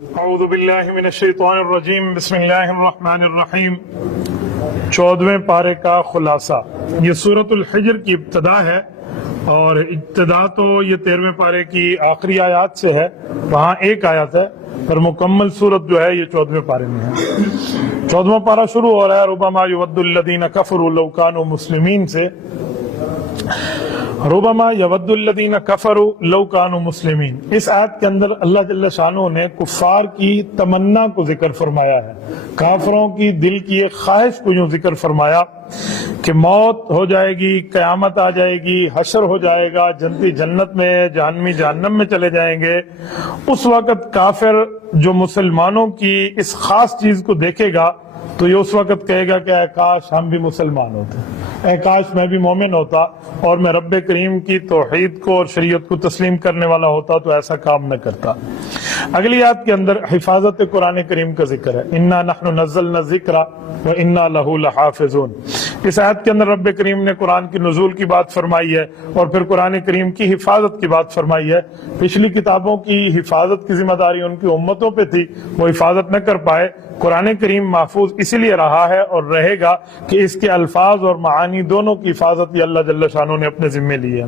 اعوذ باللہ من الشیطان الرجیم بسم اللہ الرحمن الرحیم 14ویں پارے کا خلاصہ۔ یہ سورۃ الحجر کی ابتدا ہے اور ابتدا تو یہ 13ویں پارے کی آخری آیات سے ہے، وہاں ایک آیت ہے، پر مکمل سورت جو ہے یہ 14ویں پارے میں ہے۔ 14واں پارہ شروع ہو رہا ہے ربما یود الذین کفروا لو کانوا مسلمین سے۔ ربما یود الذین کفروا لو کانوا مسلمین، اس آیت کے اندر اللہ جل شانہ نے کفار کی تمنا کو ذکر فرمایا ہے، کافروں کی دل کی ایک خواہش کو یوں ذکر فرمایا کہ موت ہو جائے گی، قیامت آ جائے گی، حشر ہو جائے گا، جنتی جنت میں، جہنمی جہنم میں چلے جائیں گے۔ اس وقت کافر جو مسلمانوں کی اس خاص چیز کو دیکھے گا تو یہ اس وقت کہے گا کہ اے کاش ہم بھی مسلمان ہوتے، اے کاش میں بھی مومن ہوتا اور میں رب کریم کی توحید کو اور شریعت کو تسلیم کرنے والا ہوتا تو ایسا کام نہ کرتا۔ اگلی آیت کے اندر حفاظت قرآن کریم کا ذکر ہے، انا نحن نزلنا الذکر وانا لہ لحافظون۔ اس آیت کے اندر رب کریم نے قرآن کی نزول کی بات فرمائی ہے اور پھر قرآن کریم کی حفاظت کی بات فرمائی ہے۔ پچھلی کتابوں کی حفاظت کی ذمہ داری ان کی امتوں پہ تھی، وہ حفاظت نہ کر پائے۔ قرآن کریم محفوظ اسی لیے رہا ہے اور رہے گا کہ اس کے الفاظ اور معانی دونوں کی حفاظت یہ اللہ جل شانہ نے اپنے ذمے لی ہے۔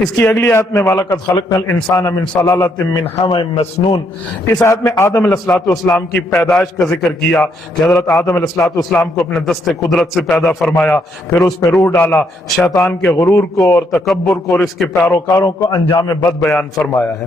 اس کی اگلی آیت میں وَلَقَدْ خَلَقْنَا الْإِنسَانَ مِنْ صَلَالَةٍ مِّنْ حَمَإٍ مَسْنُونٍ، اس آیت میں آدم علیہ السلام کی پیدائش کا ذکر کیا کہ حضرت آدم علیہ السلام کو اپنے دست قدرت سے پیدا فرمایا، پھر اس پہ روح ڈالا، شیطان کے غرور کو اور تکبر کو اور اس کے پیروکاروں کو انجام بد بیان فرمایا ہے۔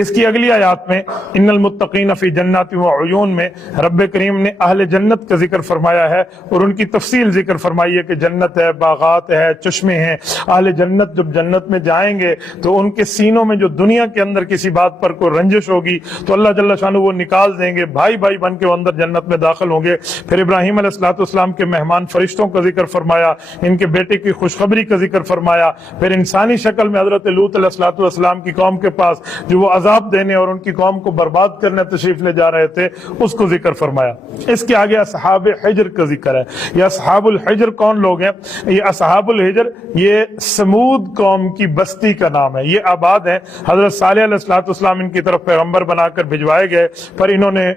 اس کی اگلی آیات میں ان المتقین فی جنات وعیون میں رب کریم نے اہل جنت کا ذکر فرمایا ہے اور ان کی تفصیل ذکر فرمائی ہے کہ جنت ہے، باغات ہے، چشمے ہیں۔ اہل جنت جب جنت میں جائیں گے تو ان کے سینوں میں جو دنیا کے اندر کسی بات پر کوئی رنجش ہوگی تو اللہ جل شانہ وہ نکال دیں گے، بھائی بھائی بن کے وہ اندر جنت میں داخل ہوں گے۔ پھر ابراہیم علیہ السلام کے مہمان فرشتوں کا ذکر فرمایا، ان کے بیٹے کی خوشخبری کا ذکر فرمایا، پھر انسانی شکل میں حضرت لوط علیہ السلام کی قوم کے پاس جو وہ عذاب دینے اور ان کی قوم کو برباد کرنے تشریف لے جا رہے تھے اس کو ذکر فرمایا۔ اس کے آگے اصحاب حجر کا ذکر ہے۔ یہ اصحاب الحجر کون لوگ ہیں؟ یہ اصحاب الحجر یہ سمود قوم کی بستی کا نام ہے، یہ آباد ہیں۔ حضرت صالح علیہ السلام ان کی طرف پیغمبر بنا کر بھجوائے گئے، پر انہوں نے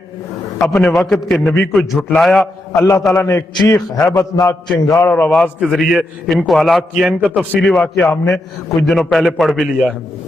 اپنے وقت کے نبی کو جھٹلایا۔ اللہ تعالیٰ نے ایک چیخ، ہیبت ناک چنگاڑ اور آواز کے ذریعے ان کو ہلاک کیا۔ ان کا تفصیلی واقعہ ہم نے کچھ دنوں پہلے پڑھ بھی لیا ہے۔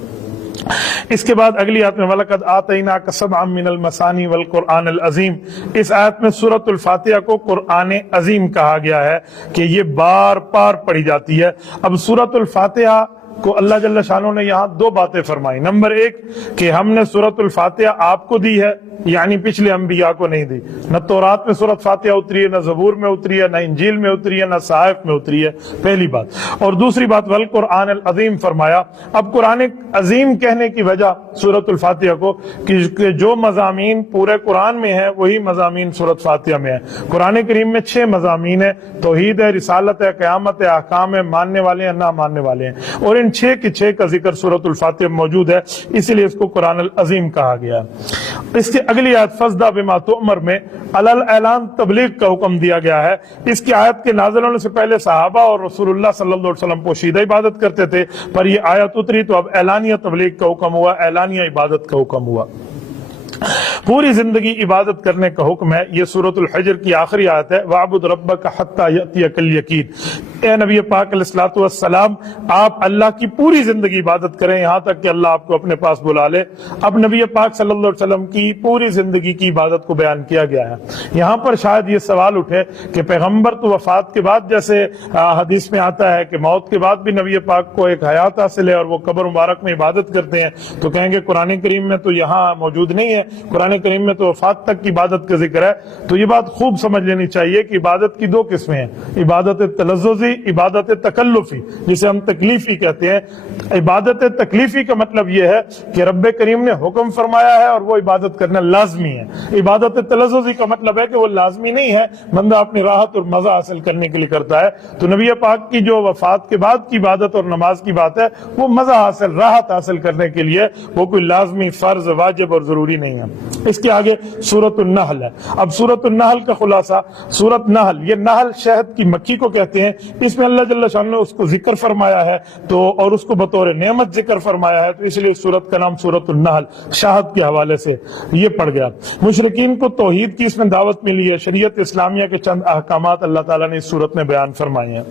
اس کے بعد اگلی آیت میں وَلَقَدْ آتَيْنَاكَ سَبْعًا مِّنَ الْمَثَانِي وَالْقُرْآنِ الْعَظِيمِ، اس آیت میں سورۃ الفاتحہ کو قرآن عظیم کہا گیا ہے کہ یہ بار بار پڑھی جاتی ہے۔ اب سورۃ الفاتحہ کو اللہ جل شانہ نے یہاں دو باتیں فرمائی۔ نمبر ایک کہ ہم نے سورۃ الفاتحہ آپ کو دی ہے، یعنی پچھلے انبیاء کو نہیں دی۔ نہ تورات میں سورۃ فاتحہ اتری ہے، نہ زبور میں اتری ہے، نہ انجیل میں اتری ہے، نہ صحائف میں اتری ہے، پہلی بات۔ اور دوسری بات والقرآن العظیم فرمایا۔ اب قرآن عظیم کہنے کی وجہ سورۃ الفاتحہ کو کہ جو مضامین پورے قرآن میں ہیں وہی مضامین سورۃ فاتحہ میں ہیں۔ قرآن کریم میں 6 مضامین ہیں، توحید ہے، رسالت ہے، قیامت ہے، احکام ہے، ماننے والے ہیں، نہ ماننے والے ہیں، اور ان 6 کے 6 کا ذکر سورۃ الفاتحہ موجود ہے، اسی لیے اس کو قرآن العظیم کہا گیا ہے۔ اس کی اگلی آیت فَاصْدَعْ بِمَا تُؤْمَرْ میں علی اعلان تبلیغ کا حکم دیا گیا ہے۔ اس کی آیت کے نازل ہونے سے پہلے صحابہ اور رسول اللہ صلی اللہ علیہ وسلم پوشیدہ عبادت کرتے تھے، پر یہ آیت اتری تو اب اعلانیہ تبلیغ کا حکم ہوا، اعلانیہ عبادت کا حکم ہوا۔ پوری زندگی عبادت کرنے کا حکم ہے۔ یہ سورۃ الحجر کی آخری آیت ہے، وَاعْبُدْ رَبَّكَ حَتَّى يَأْتِيَكَ الْيَقِينُ۔ اے نبی پاک علیہ الصلوۃ والسلام، آپ اللہ کی پوری زندگی عبادت کریں یہاں تک کہ اللہ آپ کو اپنے پاس بلا لے۔ اب نبی پاک صلی اللہ علیہ وسلم کی پوری زندگی کی عبادت کو بیان کیا گیا ہے۔ یہاں پر شاید یہ سوال اٹھے کہ پیغمبر تو وفات کے بعد، جیسے حدیث میں آتا ہے کہ موت کے بعد بھی نبی پاک کو ایک حیات حاصل ہے اور وہ قبر مبارک میں عبادت کرتے ہیں، تو کہیں گے قرآن کریم میں تو یہاں موجود نہیں ہے، قرآن کریم میں تو وفات تک کی عبادت کا ذکر ہے۔ تو یہ بات خوب سمجھ لینی چاہیے کہ عبادت کی 2 قسمیں ہیں، عبادت تلذذی، عبادت تکلفی، جسے ہم تکلیفی کہتے ہیں۔ عبادت تکلیفی کا مطلب یہ ہے کہ رب کریم نے حکم فرمایا ہے اور وہ عبادت کرنا لازمی ہے۔ عبادت تلذذی کا مطلب ہے کہ وہ لازمی نہیں ہے، بندہ اپنی راحت اور مزہ حاصل کرنے کے لیے کرتا ہے۔ تو نبی پاک کی جو وفات کے بعد کی عبادت اور نماز کی بات ہے وہ مزہ حاصل، راحت حاصل کرنے کے لیے، وہ کوئی لازمی، فرض، واجب اور ضروری نہیں ہے۔ اس کے آگے سورۃ النحل ہے۔ اب سورۃ النحل کا خلاصہ، سورۃ نحل، یہ نحل شہد کی مکھی کو کہتے ہیں، اس میں اللہ جل شان نے اس کو ذکر فرمایا ہے تو اور اس کو بطور نعمت ذکر فرمایا ہے، تو اس لیے سورت کا نام سورت النحل شہد کے حوالے سے یہ پڑ گیا۔ مشرکین کو توحید کی اس میں دعوت ملی ہے، شریعت اسلامیہ کے چند احکامات اللہ تعالیٰ نے اس سورت میں بیان فرمائے ہیں۔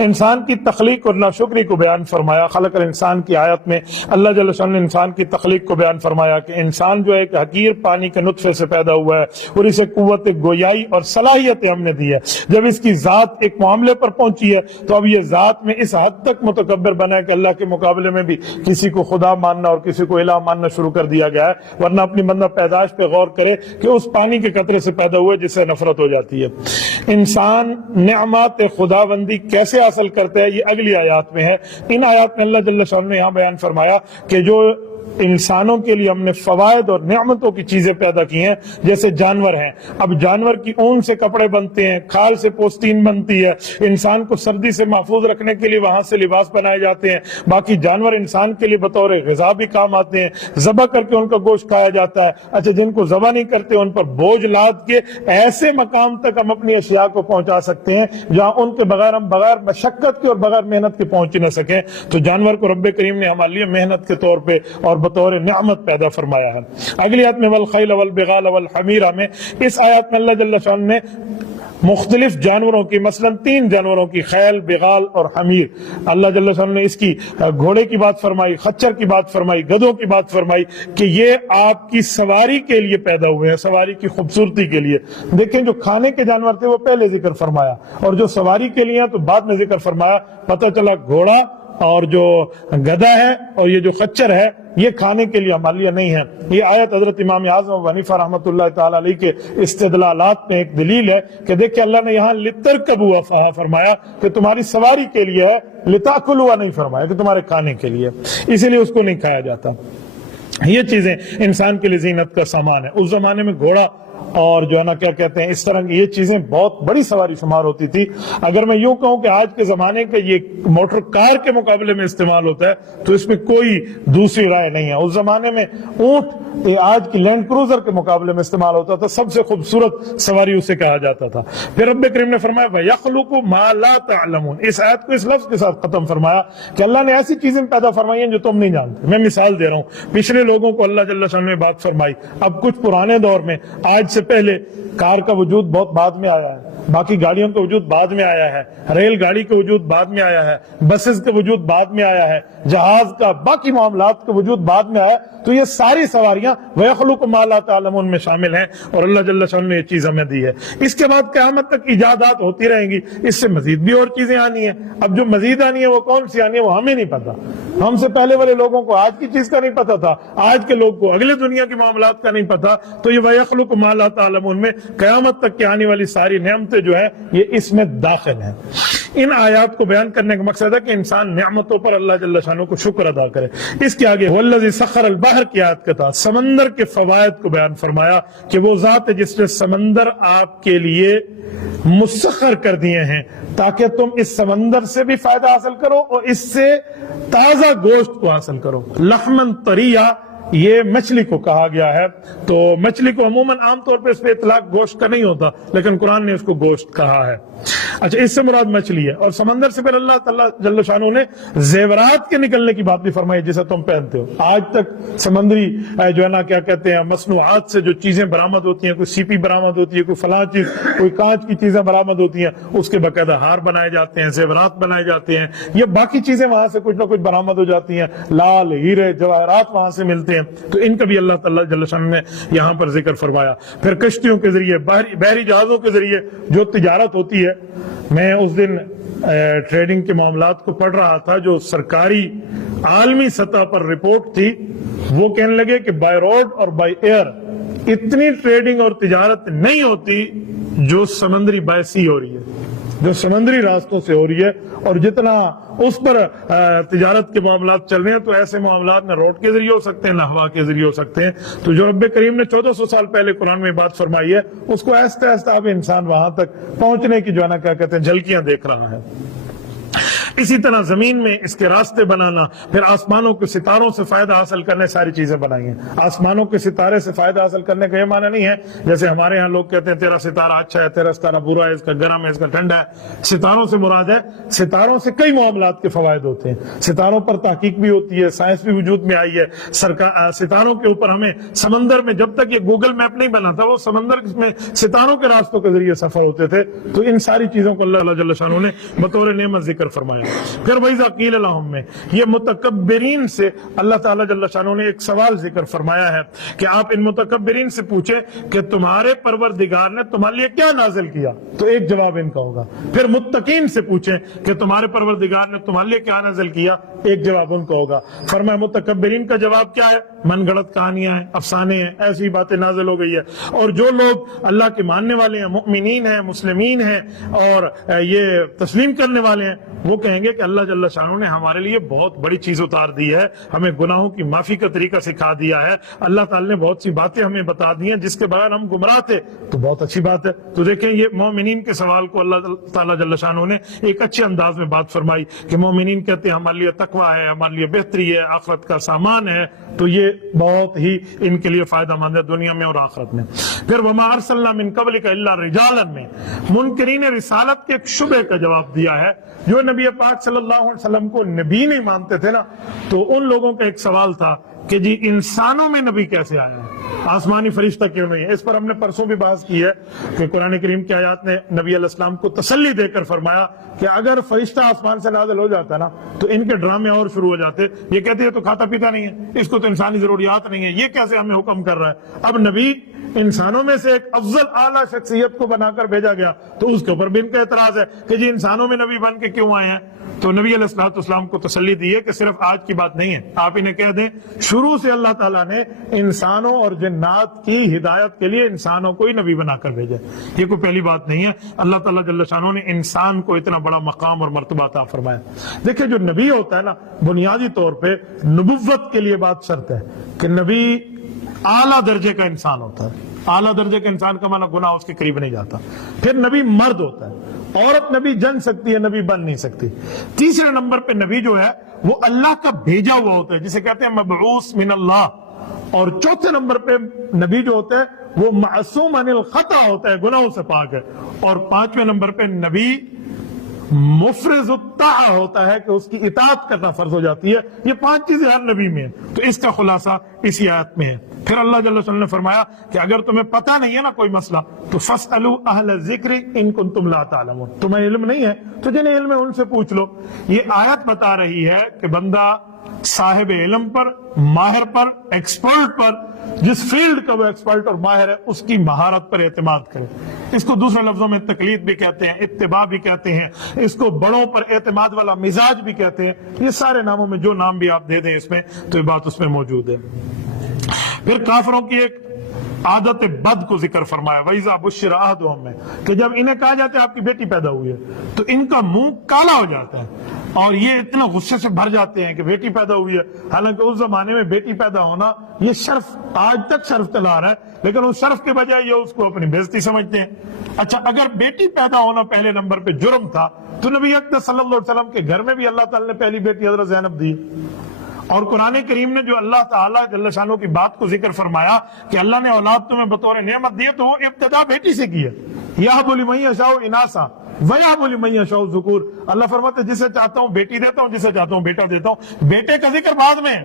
انسان کی تخلیق اور ناشکری کو بیان فرمایا۔ خلق الانسان کی آیت میں اللہ جل شان نے انسان کی تخلیق کو بیان فرمایا کہ انسان جو ہے ایک حقیر پانی کے نطفے سے پیدا ہوا ہے اور اسے قوت گویائی اور صلاحیتیں ہم نے دی ہے۔ جب اس کی ذات ایک معاملے پر پہنچی ہے تو اب یہ ذات میں اس حد تک متکبر بنا ہے کہ اللہ کے مقابلے میں بھی کسی کو خدا ماننا اور کسی کو الہ ماننا شروع کر دیا گیا ہے، ورنہ اپنی بندہ پیدائش پہ غور کرے کہ اس پانی کے قطرے سے پیدا ہوا ہے جس سے نفرت ہو جاتی ہے۔ انسان نعمات خداوندی کیسے حاصل کرتا ہے یہ اگلی آیات میں ہے۔ ان آیات میں اللہ جل شان نے یہاں بیان فرمایا کہ جو انسانوں کے لیے ہم نے فوائد اور نعمتوں کی چیزیں پیدا کی ہیں، جیسے جانور ہیں، اب جانور کی اون سے کپڑے بنتے ہیں، کھال سے پوستین بنتی ہے، انسان کو سردی سے محفوظ رکھنے کے لیے وہاں سے لباس بنائے جاتے ہیں، باقی جانور انسان کے لیے بطور غذا بھی کام آتے ہیں، ذبح کر کے ان کا گوشت کھایا جاتا ہے۔ اچھا، جن کو ذبح نہیں کرتے ان پر بوجھ لاد کے ایسے مقام تک ہم اپنی اشیاء کو پہنچا سکتے ہیں جہاں ان کے بغیر ہم بغیر مشقت کے اور بغیر محنت کے پہنچ نہ سکیں، تو جانور کو رب کریم نے ہمارے لیے محنت کے طور پہ اور بطور نعمت پیدا فرمایا ہے۔ اگلی آیت میں والخیل والبغال والحمیرہ میں، اس آیات میں اللہ جل شان نے مختلف جانوروں کی، مثلا 3 جانوروں کی، خیل، بغال اور حمیر، اللہ جل شان نے اس کی گھوڑے کی بات فرمائی، خچر کی بات فرمائی، گدھوں کی بات فرمائی کہ یہ آپ کی سواری کے لیے پیدا ہوئے ہیں، سواری کی خوبصورتی کے لیے۔ دیکھیں جو کھانے کے جانور تھے وہ پہلے ذکر فرمایا اور جو سواری کے لیے ہیں تو بعد میں ذکر فرمایا۔ پتہ چلا گھوڑا اور جو گدھا ہے اور یہ جو خچر ہے یہ کھانے کے لیے ہمارے لیے نہیں ہے۔ یہ آیت حضرت امام اعظم ابو حنیفہ رحمۃ اللہ تعالی علیہ کے استدلالات میں ایک دلیل ہے کہ دیکھیں اللہ نے یہاں لترکبوا فیہا فرمایا کہ تمہاری سواری کے لیے ہے، لتاکلوا نہیں فرمایا کہ تمہارے کھانے کے لیے، اسی لیے اس کو نہیں کھایا جاتا۔ یہ چیزیں انسان کے لیے زینت کا سامان ہے۔ اس زمانے میں گھوڑا اور جو ہے نا کیا کہتے ہیں اس طرح کی یہ چیزیں بہت بڑی سواری شمار ہوتی تھی۔ اگر میں یوں کہوں کہ آج کے زمانے کے یہ موٹر کار کے مقابلے میں استعمال ہوتا ہے تو اس میں کوئی دوسری رائے نہیں ہے۔ اس زمانے میں اونٹ آج کی لینڈ کروزر کے مقابلے میں استعمال ہوتا تھا، سب سے خوبصورت سواری اسے کہا جاتا تھا۔ پھر رب کریم نے فرمایا وَيَخْلُقُ مَا لَا تَعْلَمُونَ، اس آیت کو اس لفظ کے ساتھ ختم فرمایا کہ اللہ نے ایسی چیزیں پیدا فرمائی ہیں جو تم نہیں جانتے۔ میں مثال دے رہا ہوں، پچھلے لوگوں کو اللہ جل شان نے بات فرمائی، اب کچھ پرانے دور میں، آج سے پہلے کار کا وجود بہت بعد میں آیا ہے، باقی گاڑیوں کا وجود بعد میں آیا ہے، ریل گاڑی کا وجود بعد میں آیا ہے، بسز کا وجود بعد میں آیا ہے، جہاز کا باقی معاملات کا وجود بعد میں آیا، تو یہ ساری سواریاں وَيَخْلُقُ مَا لَا تَعْلَمُونَ میں شامل ہیں اور اللہ جل شان نے یہ چیز ہمیں دی ہے۔ اس کے بعد قیامت تک ایجادات ہوتی رہیں گی، اس سے مزید بھی اور چیزیں آنی ہیں۔ اب جو مزید آنی ہے وہ کون سی آنی ہے وہ ہمیں نہیں پتا، ہم سے پہلے والے لوگوں کو آج کی چیز کا نہیں پتا تھا، آج کے لوگ کو اگلے دنیا کے معاملات کا نہیں پتا، تو یہ وَيَخْلُقُ مَا لَا تَعْلَمُونَ میں قیامت تک کی آنے والی ساری نعمتیں جو ہیں یہ اس میں داخل ہیں۔ ان آیات کو بیان کرنے کا مقصد ہے کہ انسان نعمتوں پر اللہ جل شانہ کو شکر ادا کرے۔ اس کے آگے وَالَّذِي سَخَّرَ الْبَحْرَ کی آیت کے تحت سمندر کے فوائد کو بیان فرمایا کہ وہ ذات ہے جس نے سمندر آپ کے لیے مسخر کر دیے ہیں تاکہ تم اس سمندر سے بھی فائدہ حاصل کرو اور اس سے تازہ گوشت کو حاصل کرو۔ لحمن طریہ یہ مچھلی کو کہا گیا ہے، تو مچھلی کو عموماً عام طور پہ اس پہ اطلاق گوشت کا نہیں ہوتا، لیکن قرآن نے اس کو گوشت کہا ہے۔ اچھا، اس سے مراد مچھلی ہے۔ اور سمندر سے پھر اللہ تعالیٰ جل شانہ نے زیورات کے نکلنے کی بات بھی فرمائی جسے تم پہنتے ہو۔ آج تک سمندری جو ہے نا کیا کہتے ہیں مصنوعات سے جو چیزیں برآمد ہوتی ہیں، کوئی سیپی برآمد ہوتی ہے، کوئی فلاں چیز، کوئی کانچ کی چیزیں برآمد ہوتی ہیں، اس کے باقاعدہ ہار بنائے جاتے ہیں، زیورات بنائے جاتے ہیں، یہ باقی چیزیں وہاں سے کچھ نہ کچھ برآمد ہو جاتی ہیں، لال ہیرے جواہرات وہاں سے ملتے ہیں، تو ان کا بھی اللہ تعالیٰ جل شانہ نے یہاں پر ذکر فرمایا۔ پھر کشتیوں کے ذریعے، بحری جہازوں کے ذریعے جو تجارت ہوتی ہے، میں اس دن ٹریڈنگ کے معاملات کو پڑھ رہا تھا، جو سرکاری عالمی سطح پر رپورٹ تھی، وہ کہنے لگے کہ بائی روڈ اور بائی ایئر اتنی ٹریڈنگ اور تجارت نہیں ہوتی جو سمندری بائی سی ہو رہی ہے، جو سمندری راستوں سے ہو رہی ہے، اور جتنا اس پر تجارت کے معاملات چل رہے ہیں تو ایسے معاملات نہ روڈ کے ذریعے ہو سکتے ہیں نہ ہوا کے ذریعے ہو سکتے ہیں۔ تو جو رب کریم نے 1400 سال پہلے قرآن میں بات فرمائی ہے، اس کو آہستہ آہستہ اب انسان وہاں تک پہنچنے کی جو ہے نا کیا کہتے ہیں جھلکیاں دیکھ رہا ہے۔ اسی طرح زمین میں اس کے راستے بنانا، پھر آسمانوں کے ستاروں سے فائدہ حاصل کرنے ساری چیزیں بنائی ہیں۔ آسمانوں کے ستارے سے فائدہ حاصل کرنے کا یہ معنی نہیں ہے جیسے ہمارے یہاں لوگ کہتے ہیں تیرا ستارہ اچھا ہے، تیرا ستارہ برا ہے، اس کا گرم ہے، اس کا ٹھنڈا ہے۔ ستاروں سے مراد ہے ستاروں سے کئی معاملات کے فوائد ہوتے ہیں، ستاروں پر تحقیق بھی ہوتی ہے، سائنس بھی وجود میں آئی ہے۔ ستاروں کے اوپر ہمیں سمندر میں جب تک یہ گوگل میپ نہیں بنا تھا وہ سمندر میں ستاروں کے راستوں کے ذریعے سفر ہوتے تھے، تو ان ساری چیزوں کو اللہ جل شانہ نے بطور نعمت ذکر فرمایا۔ پھر وَإِذَا قِيلَ لَهُم میں یہ متکبرین سے اللہ تعالیٰ جل شانہ نے ایک سوال ذکر فرمایا ہے کہ آپ ان متکبرین سے پوچھیں کہ تمہارے پروردگار نے تمہارے لیے کیا نازل کیا، تو ایک جواب ان کا ہوگا۔ پھر متقین سے پوچھیں کہ تمہارے پروردگار نے تمہارے لیے کیا نازل کیا، ایک جواب ان کا ہوگا۔ فرمایا متکبرین کا جواب کیا ہے؟ من گھڑت کہانیاں ہیں، افسانے ہیں، ایسی باتیں نازل ہو گئی ہے۔ اور جو لوگ اللہ کے ماننے والے ہیں، مؤمنین ہیں، مسلمین ہیں اور یہ تسلیم کرنے والے ہیں، وہ کہیں گے کہ اللہ جل شانہ نے ہمارے لیے بہت بڑی چیز اتار دی ہے، ہمیں گناہوں کی معافی کا طریقہ سکھا دیا ہے، اللہ تعالی نے بہت سی باتیں ہمیں بتا دی ہیں جس کے بغیر ہم گمراہ تھے، تو بہت اچھی بات ہے۔ تو دیکھیں یہ مومنین کے سوال کو اللہ تعالیٰ جل شانہ نے ایک اچھے انداز میں بات فرمائی کہ مومنین کہتے ہیں ہمارے لیے تقویٰ ہے، ہمارے لیے بہتری ہے، آخرت کا سامان ہے، تو یہ بہت ہی ان کے لیے فائدہ مند ہے دنیا میں اور آخرت میں۔ پھر وَمَا أَرْسَلْنَا مِن قَبْلِكَ إِلَّا رِجَالًا میں منکرین رسالت کے ایک شبہ کا جواب دیا ہے۔ جو نبی پاک صلی اللہ علیہ وسلم کو نبی نہیں مانتے تھے نا، تو ان لوگوں کا ایک سوال تھا کہ جی انسانوں میں نبی کیسے آیا ہے، آسمانی فرشتہ کیوں نہیں ہے؟ اس پر ہم نے پرسوں بھی بحث کی ہے کہ قرآن کریم کی آیات نے نبی علیہ السلام کو تسلی دے کر فرمایا کہ اگر فرشتہ آسمان سے نازل ہو جاتا نا تو ان کے ڈرامے اور شروع ہو جاتے۔ یہ کہتے ہیں تو کھاتا پیتا نہیں ہے، اس کو تو انسانی ضروریات نہیں ہے، یہ کیسے ہمیں حکم کر رہا ہے؟ اب نبی انسانوں میں سے ایک افضل اعلیٰ شخصیت کو بنا کر بھیجا گیا، تو اس کے اوپر بھی ان کا اعتراض ہے کہ جی انسانوں میں نبی بن کے کیوں آئے ہیں؟ تو نبی علیہ الصلوۃ والسلام کو تسلی دی ہے کہ صرف آج کی بات نہیں ہے، آپ انہیں کہہ دیں شروع سے اللہ تعالیٰ نے انسانوں اور جنات کی ہدایت کے لیے انسانوں کو ہی نبی بنا کر بھیجا۔ یہ کوئی پہلی بات نہیں ہے، اللہ تعالیٰ جل شانہ نے انسان کو اتنا بڑا مقام اور مرتبہ عطا فرمایا۔ دیکھیں جو نبی ہوتا ہے نا، بنیادی طور پہ نبوت کے لیے بات شرط ہے کہ نبی اعلیٰ درجے کا انسان ہوتا ہے۔ اعلیٰ درجے کا انسان کا معنی گناہ اس کے قریب نہیں جاتا۔ پھر نبی مرد ہوتا ہے، عورت نبی جن سکتی ہے، نبی بن نہیں سکتی۔ تیسرے نمبر پہ نبی جو ہے وہ اللہ کا بھیجا ہوا ہوتا ہے، جسے کہتے ہیں مبعوث من اللہ۔ اور چوتھے نمبر پہ نبی جو ہوتا ہے وہ معصوم عن الخطا ہوتا ہے، گناہوں سے پاک ہے۔ اور پانچویں نمبر پہ نبی مفرز الطاعہ ہوتا ہے کہ اس کی اطاعت کرنا فرض ہو جاتی ہے۔ یہ پانچ چیزیں ہر نبی میں ہیں، تو اس کا خلاصہ اسی آیت میں ہے۔ پھر اللہ جل وعلا نے فرمایا کہ اگر تمہیں پتہ نہیں ہے نا کوئی مسئلہ تو فَاسْأَلُوا أَهْلَ الذِّكْرِ إِن كُنتُمْ لَا تَعْلَمُونَ، تمہیں علم نہیں ہے تو جنہیں علم ہے ان سے پوچھ لو۔ یہ آیت بتا رہی ہے کہ بندہ صاحب علم پر، ماہر پر، ایکسپرٹ پر، جس فیلڈ کا وہ ایکسپرٹ اور ماہر ہے اس کی مہارت پر اعتماد کرے۔ اس کو دوسرے لفظوں میں تقلید بھی کہتے ہیں، اتباع بھی کہتے ہیں، اس کو بڑوں پر اعتماد والا مزاج بھی کہتے ہیں۔ یہ سارے ناموں میں جو نام بھی آپ دے دیں اس میں تو یہ بات اس میں موجود ہے۔ پھر کافروں کی ایک عادت بد کو ذکر فرمایا، وَإِذَا بُشِّرَ أَحَدُهُم میں کہ جب انہیں کہا جاتا ہے آپ کی بیٹی پیدا ہوئی ہے تو ان کا منہ کالا ہو جاتا ہے اور یہ اتنا غصے سے بھر جاتے ہیں کہ بیٹی پیدا ہوئی ہے۔ حالانکہ اس زمانے میں بیٹی پیدا ہونا یہ شرف، آج تک شرف تلا رہا ہے، لیکن اس شرف کے بجائے یہ اس کو اپنی بےزتی سمجھتے ہیں۔ اچھا اگر بیٹی پیدا ہونا پہلے نمبر پہ جرم تھا تو نبی اکرم صلی اللہ علیہ وسلم کے گھر میں بھی اللہ تعالی نے پہلی بیٹی حضرت زینب دی۔ اور قرآن کریم نے جو اللہ تعالیٰ جل شانہ کی بات کو ذکر فرمایا کہ اللہ نے اولاد تمہیں بطور نعمت دی ہے تو وہ ابتدا بیٹی سے کی ہے۔ یَهْبُ لِمَن يَشَاءُ إِنَاثًا وَيَهْبُ لِمَن يَشَاءُ الذُّكُورَ، اللہ فرماتے ہیں جسے چاہتا ہوں بیٹی دیتا ہوں، جسے چاہتا ہوں بیٹا دیتا ہوں۔ بیٹے کا ذکر بعد میں ہے،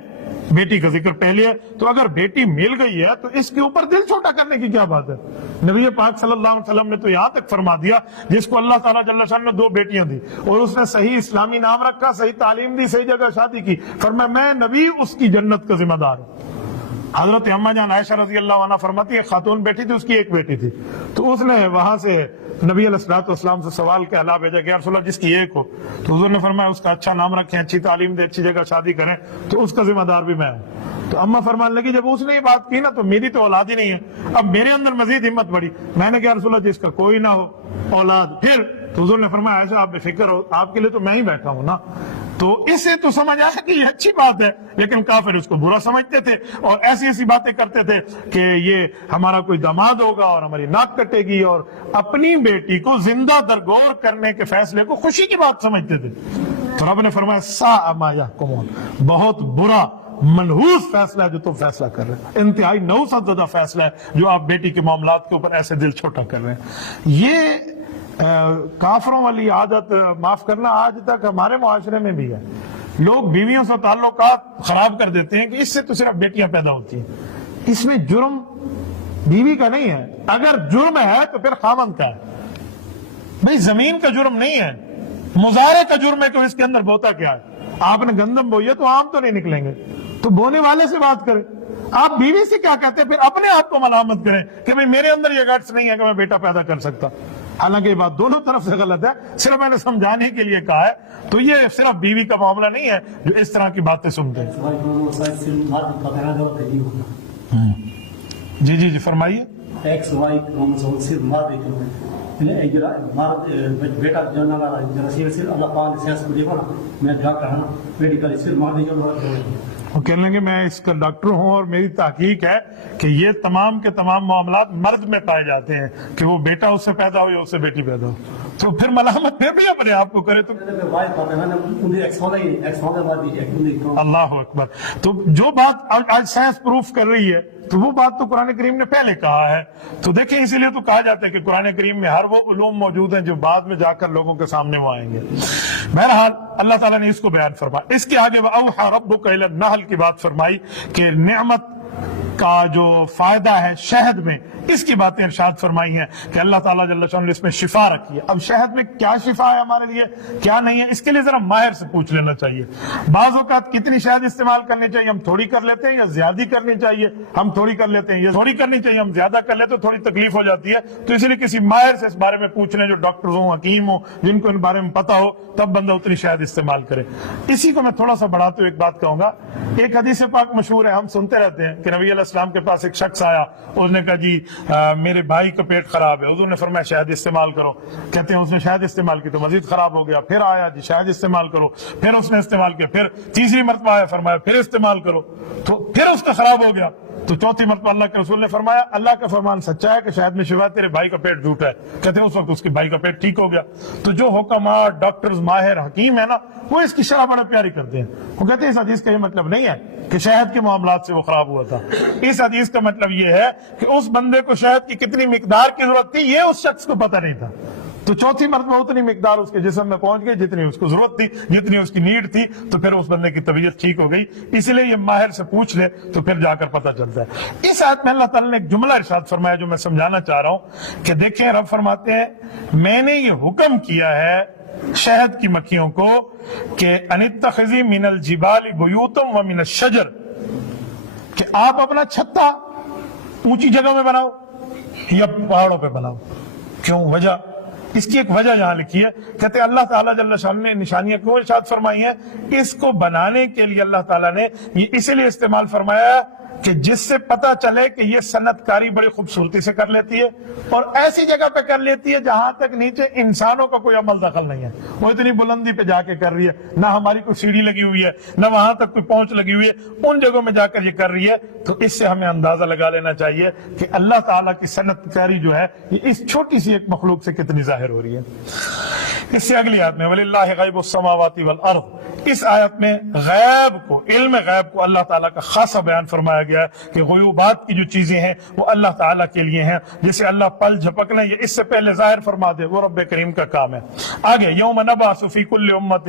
بیٹی کا ذکر پہلے ہے۔ تو اگر بیٹی مل گئی ہے تو اس کے اوپر دل چھوٹا کرنے کی کیا بات ہے؟ نبی پاک صلی اللہ علیہ وسلم نے تو یہاں تک فرما دیا جس کو اللہ تعالیٰ جل شانہ نے 2 بیٹیاں دی اور اس نے صحیح اسلامی نام رکھا، صحیح تعلیم دی، صحیح جگہ شادی کی، فرمایا میں نبی اس کی جنت کا ذمہ دار ہوں۔ حضرت اماں جان عائشہ رضی اللہ عنہ فرماتی ہے خاتون بیٹی تھی، اس کی ایک بیٹی تھی، تو اس نے وہاں سے نبی علیہ الصلوۃ والسلام سے سوال کے علا بھیجا کہ یا رسول اللہ جس کی ایک ہو، تو حضور نے فرمایا اس کا اچھا نام رکھیں، اچھی تعلیم دے، اچھی جگہ شادی کریں، تو اس کا ذمہ دار بھی میں ہوں۔ تو اماں فرمانے لگی جب اس نے یہ بات کی نا تو میری تو اولاد ہی نہیں ہے، اب میرے اندر مزید ہمت بڑھی، میں نے کہا رسول اللہ جس کا کوئی نہ ہو اولاد، پھر تو حضور نے فرمایا ایسا آپ بے فکر ہو، آپ کے لیے تو میں ہی بیٹھا ہوں نا۔ تو اسے تو سمجھ آیا کہ یہ اچھی بات ہے، لیکن کافر اس کو برا سمجھتے تھے اور ایسی ایسی باتیں کرتے تھے کہ یہ ہمارا کوئی داماد ہوگا اور ہماری ناک کٹے گی، اور اپنی بیٹی کو زندہ درگور کرنے کے فیصلے کو خوشی کی بات سمجھتے تھے۔ تو رب نے فرمایا ساء ما یحکمون، بہت برا منحوس فیصلہ ہے جو تم فیصلہ کر رہے ہیں، انتہائی نحوست زدہ فیصلہ ہے جو آپ بیٹی کے معاملات کے اوپر ایسے دل چھوٹا کر رہے ہیں۔ یہ کافروں والی عادت معاف کرنا آج تک ہمارے معاشرے میں بھی ہے۔ لوگ بیویوں سے تعلقات خراب کر دیتے ہیں کہ اس سے تو صرف بیٹیاں پیدا ہوتی ہیں۔ اس میں جرم بیوی کا نہیں ہے، اگر جرم ہے تو پھر خاوند کا ہے۔ بھئی زمین کا جرم نہیں ہے، مزارع کا جرم ہے کہ اس کے اندر بوتا کیا ہے۔ آپ نے گندم بوئی ہے تو آم تو نہیں نکلیں گے، تو بونے والے سے بات کریں۔ آپ بیوی سے کیا کہتے ہیں؟ پھر اپنے آپ کو ملامت کریں کہ بھئی میرے اندر یہ گٹس نہیں ہے کہ میں بیٹا پیدا کر سکتا۔ حالانکہ یہ بات دونوں طرف سے غلط ہے، صرف میں نے سمجھانے کے لیے کہا ہے۔ تو یہ صرف بیوی کا معاملہ نہیں ہے جو اس طرح کی باتیں سنتے ہیں۔ جی جی جی فرمائیے۔ بیٹا اللہ پاک نے سیاست کو دیکھو نا، میں ڈاکٹر ہوں میڈیکل اسکول مار دے وہ کہنے لگے میں اس کا ڈاکٹر ہوں اور میری تحقیق ہے کہ یہ تمام کے تمام معاملات مرد میں پائے جاتے ہیں کہ وہ بیٹا اس سے پیدا ہو یا اس سے بیٹی پیدا ہو، تو پھر ملامت پھر بھی اپنے آپ کو کرے تو اللہ اکبر۔ تو جو بات آج سائنس پروف کر رہی ہے تو وہ بات تو قرآن کریم نے پہلے کہا ہے۔ تو دیکھیں اسی لیے تو کہا جاتا ہے کہ قرآن کریم میں ہر وہ علوم موجود ہیں جو بعد میں جا کر لوگوں کے سامنے وہ آئیں گے۔ بہرحال اللہ تعالیٰ نے اس کو بیان فرمایا۔ اس کے آگے وَأَوْحَى رَبُّكَ إِلَى النَّحْلِ کی بات فرمائی کہ نعمت کا جو فائدہ ہے شہد میں، اس کی باتیں ارشاد فرمائی ہیں کہ اللہ تعالیٰ جل شانہ نے اس میں شفا رکھی ہے۔ اب شہد میں کیا شفا ہے ہمارے لیے کیا نہیں ہے، اس کے لیے ذرا ماہر سے پوچھ لینا چاہیے۔ بعض اوقات کتنی شہد استعمال کرنی چاہیے، ہم تھوڑی کر لیتے ہیں، یا زیادہ کرنی چاہیے ہم تھوڑی کر لیتے ہیں، یا تھوڑی کرنی چاہیے ہم زیادہ کر لیتے ہیں، تھوڑی تکلیف ہو جاتی ہے۔ تو اس لیے کسی ماہر سے اس بارے میں پوچھ لیں جو ڈاکٹر ہوں، حکیم ہوں، جن کو ان بارے میں پتا ہو، تب بندہ اتنی شہد استعمال کرے۔ اسی کو میں تھوڑا سا بڑھاتے ہوئے ایک بات کہوں گا۔ ایک حدیث پاک مشہور ہے، ہم سنتے رہتے ہیں کہ نبی علیہ السلام کے پاس ایک شخص آیا، اس نے کہا جی میرے بھائی کا پیٹ خراب ہے، حضور نے فرمایا شہد استعمال کرو۔ کہتے ہیں اس نے شہد استعمال کی تو مزید خراب ہو گیا، پھر آیا جی شہد استعمال کرو، پھر اس نے استعمال کیا، پھر تیسری مرتبہ آیا فرمایا پھر استعمال کرو، تو پھر اس کا خراب ہو گیا۔ تو چوتھی مرتبہ اللہ کے رسول نے فرمایا اللہ کا فرمان سچا ہے کہ شہد میں شفا، تیرے بھائی کا پیٹ جھوٹا ہے۔ کہتے ہیں اس وقت اس کے بھائی کا پیٹ ٹھیک ہو گیا۔ تو جو حکماء، ڈاکٹرز، ماہر، حکیم ہے نا، وہ اس کی شرح بڑا پیاری کرتے ہیں۔ وہ کہتے ہیں اس حدیث کا یہ مطلب نہیں ہے کہ شہد کے معاملات سے وہ خراب ہوا تھا، اس حدیث کا مطلب یہ ہے کہ اس بندے کو شہد کی کتنی مقدار کی ضرورت تھی یہ اس شخص کو پتہ نہیں تھا۔ تو چوتھی مرتبہ اتنی مقدار اس کے جسم میں پہنچ گئی جتنی اس کو ضرورت تھی، جتنی اس کی نیڈ تھی، تو پھر اس بندے کی طبیعت ٹھیک ہو گئی۔ اس لیے یہ ماہر سے پوچھ لے تو پھر جا کر پتہ چلتا ہے۔ اس آیت میں اللہ تعالیٰ نے ایک جملہ ارشاد فرمایا جو میں سمجھانا چاہ رہا ہوں کہ دیکھیں رب فرماتے ہیں میں نے یہ حکم کیا ہے شہد کی مکھیوں کو کہ انتخذی من الجبال بیوتم ومن الشجر، کہ آپ اپنا چھتا اونچی جگہ میں بناؤ یا پہاڑوں پہ بناؤ۔ کیوں؟ وجہ، اس کی ایک وجہ یہاں لکھی ہے، کہتے ہیں اللہ تعالیٰ جل شانہ نے نشانیاں کیوں ارشاد فرمائی ہیں؟ اس کو بنانے کے لیے اللہ تعالیٰ نے یہ اسی لیے استعمال فرمایا کہ جس سے پتہ چلے کہ یہ صنعت کاری بڑی خوبصورتی سے کر لیتی ہے اور ایسی جگہ پہ کر لیتی ہے جہاں تک نیچے انسانوں کا کوئی عمل دخل نہیں ہے۔ وہ اتنی بلندی پہ جا کے کر رہی ہے، نہ ہماری کوئی سیڑھی لگی ہوئی ہے، نہ وہاں تک کوئی پہنچ لگی ہوئی ہے، ان جگہوں میں جا کر یہ کر رہی ہے۔ تو اس سے ہمیں اندازہ لگا لینا چاہیے کہ اللہ تعالیٰ کی صنعت کاری جو ہے یہ اس چھوٹی سی ایک مخلوق سے کتنی ظاہر ہو رہی ہے۔ اس سے اگلی آیت میں وَلِلَّهِ غَيْبُ السَّمَاوَاتِ وَالْأَرْضِ، اس آیت میں غیب کو، علم غیب کو اللہ تعالیٰ کا خاصا بیان فرمایا گیا ہے کہ غیوبات کی جو چیزیں ہیں وہ اللہ تعالیٰ کے لیے ہیں، جسے اللہ پل جھپک لیں یہ اس سے پہلے ظاہر فرما دے، وہ رب کریم کا کام ہے۔ آگے یوم نبعث فی کل امت،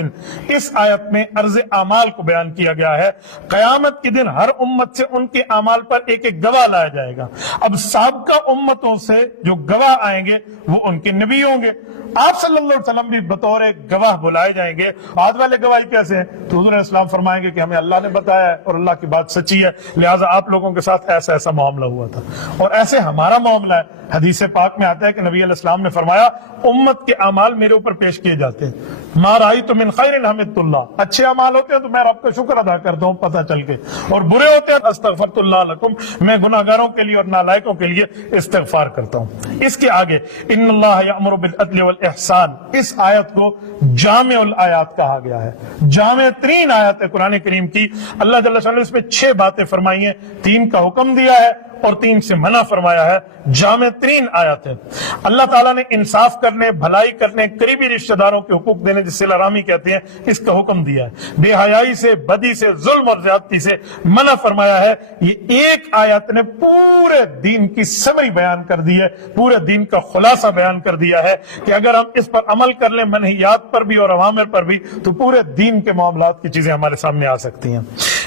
اس آیت میں عرض اعمال کو بیان کیا گیا ہے۔ قیامت کے دن ہر امت سے ان کے اعمال پر ایک ایک گواہ لایا جائے گا۔ اب سابقہ امتوں سے جو گواہ آئیں گے وہ ان کے نبی ہوں گے، آپ صلی اللہ علیہ وسلم بھی بطور گواہ بلائے جائیں گے۔ بعد والے گواہی کیسے ہیں؟ تو حضور اسلام فرمائیں گے کہ ہمیں اللہ نے بتایا ہے اور اللہ کی بات سچی ہے، لہٰذا آپ لوگوں کے ساتھ ایسا ایسا معاملہ ہوا تھا اور ایسے ہمارا معاملہ ہے۔ حدیث پاک میں آتا ہے کہ نبی علیہ السلام نے فرمایا امت کے اعمال میرے اوپر پیش کیے جاتے ہیں، ما رأیت من خیر حمدت اللہ، اچھے اعمال ہوتے ہیں تو میں رب کا شکر ادا کرتا ہوں پتہ چل کے، اور برے ہوتے ہیں استغفرت اللہ لکم، میں گناہگاروں کے لیے اور نالائقوں کے لیے استغفار کرتا ہوں۔ اس کے آگے ان اللہ یأمر بالعدل والاحسان، اس آیت کو جامع الآیات کہا گیا ہے، جامع ترین آیت ہے قرآن کریم کی۔ اللہ جل شانہ نے اس میں 6 باتیں فرمائی ہیں، 3 کا حکم دیا ہے اور 3 سے منع فرمایا ہے، جامع ترین آیت ہے۔ اللہ تعالیٰ نے انصاف کرنے، بھلائی کرنے، قریبی رشتہ داروں کے حقوق دینے جس سے لرامی کہتے ہیں، اس کا حکم دیا ہے، بے حیائی سے، بدی سے، ظلم اور زیادتی سے منع فرمایا ہے۔ یہ ایک آیت نے پورے دین کی سمری بیان کر دی ہے، پورے دین کا خلاصہ بیان کر دیا ہے کہ اگر ہم اس پر عمل کر لیں، منہیات پر بھی اور اوامر پر بھی، تو پورے دین کے معاملات کی چیزیں ہمارے سامنے آ سکتی ہیں۔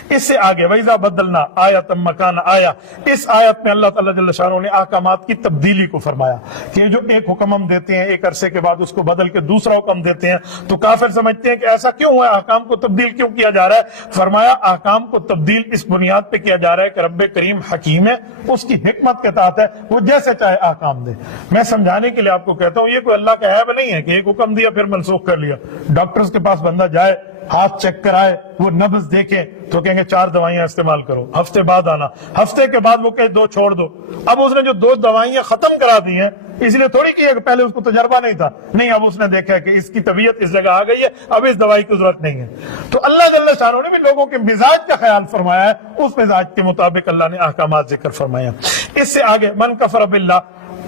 اس سے آگے وَإِذَا بَدَّلْنَا آیَةً مَكَانَ آیَةٍ، اس آیت میں اللہ تعالیٰ جل شانہ نے احکامات کی تبدیلی کو فرمایا کہ جو ایک حکم ہم دیتے ہیں، ایک عرصے کے بعد اس کو بدل کے دوسرا حکم دیتے ہیں، تو کافر سمجھتے ہیں کہ ایسا کیوں ہوا، احکام کو تبدیل کیوں کیا جا رہا ہے؟ فرمایا احکام کو تبدیل اس بنیاد پہ کیا جا رہا ہے کہ رب کریم حکیم ہے، اس کی حکمت کے تحت ہے، وہ جیسے چاہے احکام دے۔ میں سمجھانے کے لیے آپ کو کہتا ہوں، یہ کوئی اللہ کا عیب نہیں ہے کہ ایک حکم دیا پھر منسوخ کر لیا۔ ڈاکٹرز کے پاس بندہ جائے، ہاتھ چیک کرائے، وہ نبض دیکھے تو کہیں گے 4 دوائیاں استعمال کرو، ہفتے بعد آنا، ہفتے کے بعد وہ کہے 2 چھوڑ دو۔ اب اس نے جو 2 دوائیاں ختم کرا دی ہیں، اس لیے تھوڑی کیا کہ پہلے اس کو تجربہ نہیں تھا، نہیں، اب اس نے دیکھا کہ اس کی طبیعت اس جگہ آ گئی ہے، اب اس دوائی کی ضرورت نہیں ہے۔ تو اللہ جل شانہ نے بھی لوگوں کے مزاج کا خیال فرمایا ہے، اس مزاج کے مطابق اللہ نے احکامات ذکر فرمایا۔ اس سے آگے من کفر باللہ،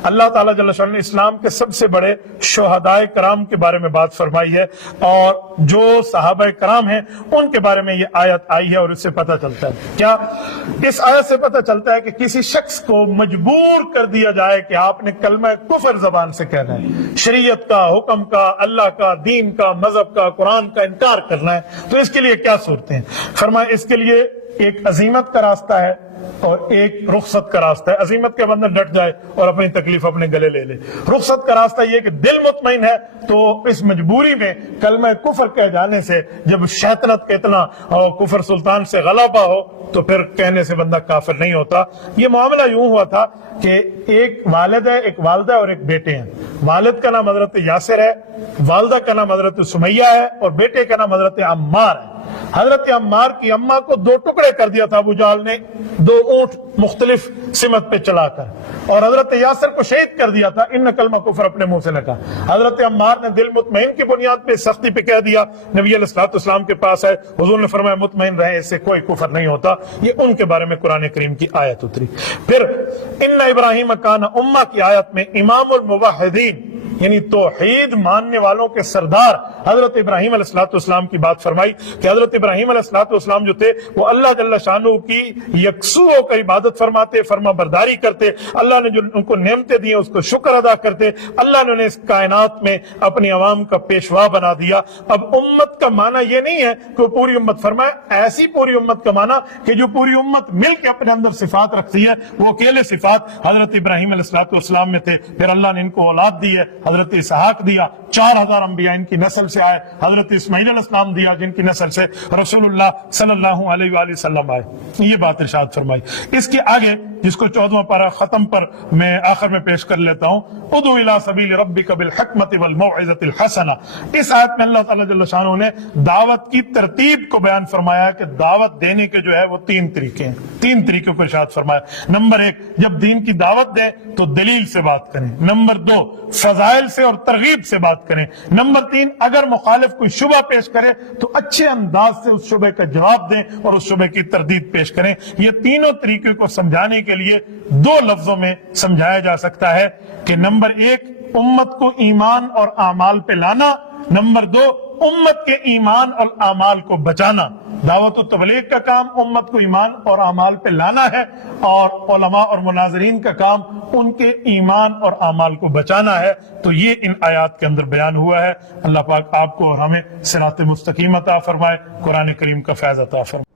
اللہ تعالیٰ جل شانہ نے اسلام کے سب سے بڑے شہدائے کرام کے بارے میں بات فرمائی ہے، اور جو صحابہ کرام ہیں ان کے بارے میں یہ آیت آئی ہے، اور اس سے پتہ چلتا ہے کیا؟ اس آیت سے پتہ چلتا ہے کہ کسی شخص کو مجبور کر دیا جائے کہ آپ نے کلمہ کفر زبان سے کہنا ہے، شریعت کا، حکم کا، اللہ کا، دین کا، مذہب کا، قرآن کا انکار کرنا ہے، تو اس کے لیے کیا صورتیں ہیں؟ فرمایا اس کے لیے ایک عزیمت کا راستہ ہے اور ایک رخصت کا راستہ ہے۔ عزیمت کے بندہ ڈٹ جائے اور اپنی تکلیف اپنے گلے لے لے۔ رخصت کا راستہ یہ کہ دل مطمئن ہے، تو اس مجبوری میں کلمہ کفر کہہ جانے سے، جب شیطنت کا اتنا اور کفر سلطان سے غلبہ ہو، تو پھر کہنے سے بندہ کافر نہیں ہوتا۔ یہ معاملہ یوں ہوا تھا کہ ایک والد ہے، ایک والدہ اور ایک بیٹے ہیں۔ والد کا نام حضرت یاسر ہے، والدہ کا نام حضرت سمیہ ہے، اور بیٹے کا نام حضرت عمار ہے۔ حضرت عمار کی اماں کو 2 ٹکڑے کر دیا تھا ابو جہل نے، 2 اونٹ مختلف سمت پہ چلا کر، اور حضرت یاسر کو شہید کر دیا تھا۔ ان کلمہ کفر اپنے منہ سے لگا۔ حضرت عمار نے دل مطمئن کی بنیاد پہ سختی پہ کہہ دیا، نبی علیہ الصلوۃ والسلام کے پاس ہے، حضور نے فرمایا مطمئن رہے، اس سے کوئی کفر نہیں ہوتا۔ یہ ان کے بارے میں قرآن کریم کی آیت اتری۔ پھر ان ابراہیم کان امہ کی آیت میں امام الموحدین، یعنی توحید ماننے والوں کے سردار حضرت ابراہیم علیہ الصلوۃ والسلام کی بات فرمائی کہ حضرت ابراہیم علیہ الصلوۃ والسلام جو تھے وہ اللہ جل شانہ کی یکسو ہو کر عبادت فرماتے، فرما برداری کرتے، اللہ نے جو ان کو نعمتیں دی ہیں اس کو شکر ادا کرتے، اللہ نے انہیں اس کائنات میں اپنی عوام کا پیشوا بنا دیا۔ اب امت کا معنی یہ نہیں ہے کہ وہ پوری امت، فرمایا ایسی پوری امت کا معنی کہ جو پوری امت مل کے اپنے اندر صفات رکھتی ہے، وہ اکیلے صفات حضرت ابراہیم علیہ الصلوۃ والسلام میں تھے۔ پھر اللہ نے ان کو اولاد دی ہے، حضرت اسحاق دیا، 4000 انبیاء ان کی نسل سے آئے، حضرت اسماعیل علیہ السلام دیا جن کی نسل سے رسول اللہ صلی اللہ علیہ وآلہ وسلم آئے۔ یہ بات ارشاد فرمائی۔ اس کے آگے جس کو 14واں پارہ ختم پر میں آخر میں پیش کر لیتا ہوں، ادعو الی سبیل ربک بالحکمۃ والموعظۃ الحسنہ۔ اس آیت میں اللہ تعالیٰ جل شانہ نے دعوت کی ترتیب کو بیان فرمایا کہ دعوت دینے کے جو ہے وہ 3 طریقے ہیں، 3 طریقوں کو ارشاد فرمایا۔ نمبر 1، جب دین کی دعوت دیں تو دلیل سے بات کریں۔ نمبر 2، فضائل سے اور ترغیب سے بات کریں۔ نمبر 3، اگر مخالف کوئی شبہ پیش کرے تو اچھے انداز سے اس شبہ کا جواب دیں اور اس شبہ کی تردید پیش کریں۔ یہ تینوں طریقے کو سمجھانے کے لیے 2 لفظوں میں سمجھایا جا سکتا ہے کہ نمبر 1، امت کو ایمان اور اعمال پہ لانا، نمبر 2، امت کے ایمان اور اعمال کو بچانا۔ دعوت و تبلیغ کا کام امت کو ایمان اور اعمال پہ لانا ہے، اور علماء اور مناظرین کا کام ان کے ایمان اور اعمال کو بچانا ہے۔ تو یہ ان آیات کے اندر بیان ہوا ہے۔ اللہ پاک آپ کو اور ہمیں صراط مستقیم عطا فرمائے، قرآن کریم کا فیض عطا فرمائے۔